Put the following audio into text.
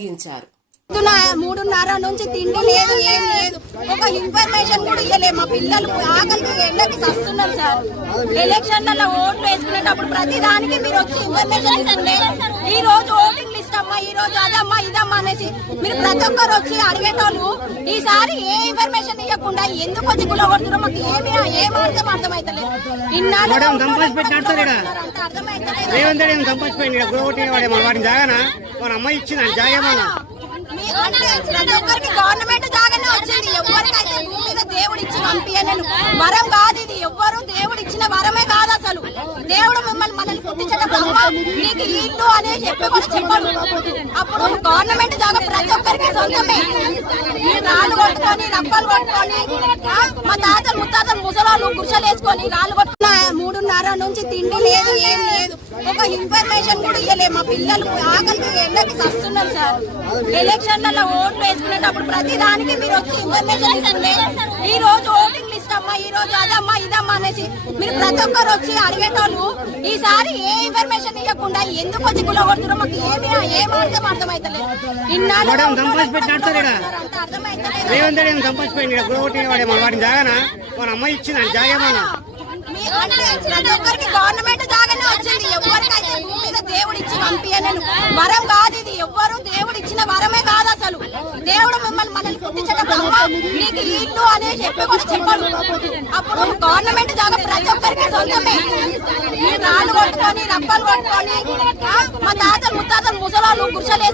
కలిగించారు మూడున్నర నుంచి తిండి లేదు ఏం లేదు. ఒక ఇన్ఫర్మేషన్ కూడా ఇవ్వలేదు మా పిల్లలు ఆకలికి ఎండకి చస్తున్నారు సార్. ఎలక్షన్లలో ఓట్లు వేసుకునేటప్పుడు ప్రతి దానికి మీరు వచ్చి ఇన్ఫర్మేషన్ ఇస్తుండే ఈ రోజు అనేసి మీరు ప్రతి ఒక్కరు వచ్చి అడిగేటోళ్ళు ఈసారి ఏ ఇన్ఫర్మేషన్ ఇవ్వకుండా ఎందుకు వచ్చి గులగొడుతున్నారో మాకు ఏమి ఏం అర్థం అర్థమైతలేదు. ఇన్నాళ్ళు అమ్మాయి ఇచ్చింది జాగేమన్నా ప్రతి గవర్నమెంట్ జాగానే వచ్చింది. ఎవరికైతే దేవుడు ఇచ్చి పంపియలేను వరం కాదు ఇది. ఎవ్వరు దేవుడు ఇచ్చిన వరమే కాదు అసలు. దేవుడు మనల్ని పుట్టించేటప్పుడు తప్ప నీకు ఇల్లు అనే చెప్పి కూడా చెప్పాడు. అప్పుడు గవర్నమెంట్ జాగా ప్రతి ఒక్కరికి సొంతమే. ఈ రాళ్ళు కొట్టుకొని రప్పలు కొట్టుకొని మా తాతలు ముత్తాతలు ముసలాలు గుర్షలు వేసుకొని రాళ్ళు కొట్టుకున్న మూడున్నర నుంచి తిండి లేదు ఏం లేదు. ఒక ఇన్ఫర్మేషన్ కూడా ఇవ్వలేదు మా పిల్లలు ఆకలికి ఎండకి చస్తున్నారు సార్. ఎలక్షన్లలో ఓట్లు వేసుకునేటప్పుడు ప్రతి దానికి మీరు వచ్చి ఇన్ఫర్మేషన్ ఇస్తుంది ఈ రోజు అనేసి మీరు ప్రతి ఒక్కరు వచ్చి అడిగేటోళ్ళు ఈసారి ఏ ఇన్ఫర్మేషన్ ఇవ్వకుండా ఎందుకు వచ్చి గులగొడుతున్నారో మాకు ఏమి ఏం అర్థం అర్థమైతలేదు. ఇన్నాళ్ళు అమ్మాయి ఇచ్చింది జాగేమన్నా? గవర్నమెంట్ జాగానే వచ్చింది. ఎవరికైతే భూమి మీద దేవుడు ఇచ్చి పంపియలేను వరం కాదు ఇది. ఎవ్వరు దేవుడు ఇచ్చిన వరమే కాదు అసలు. దేవుడు మిమ్మల్ని మనల్ని పుట్టించేటప్పుడు నీకు ఇల్లు అనే చెప్పి కూడా చెప్పాడు. అప్పుడు గవర్నమెంట్ జాగా ప్రతి ఒక్కరికి సొంతమే. రాళ్ళు కొట్టుకొని రప్పలు కొట్టుకొని మా తాతలు ముత్తాతలు ముసలాలు గుర్షలు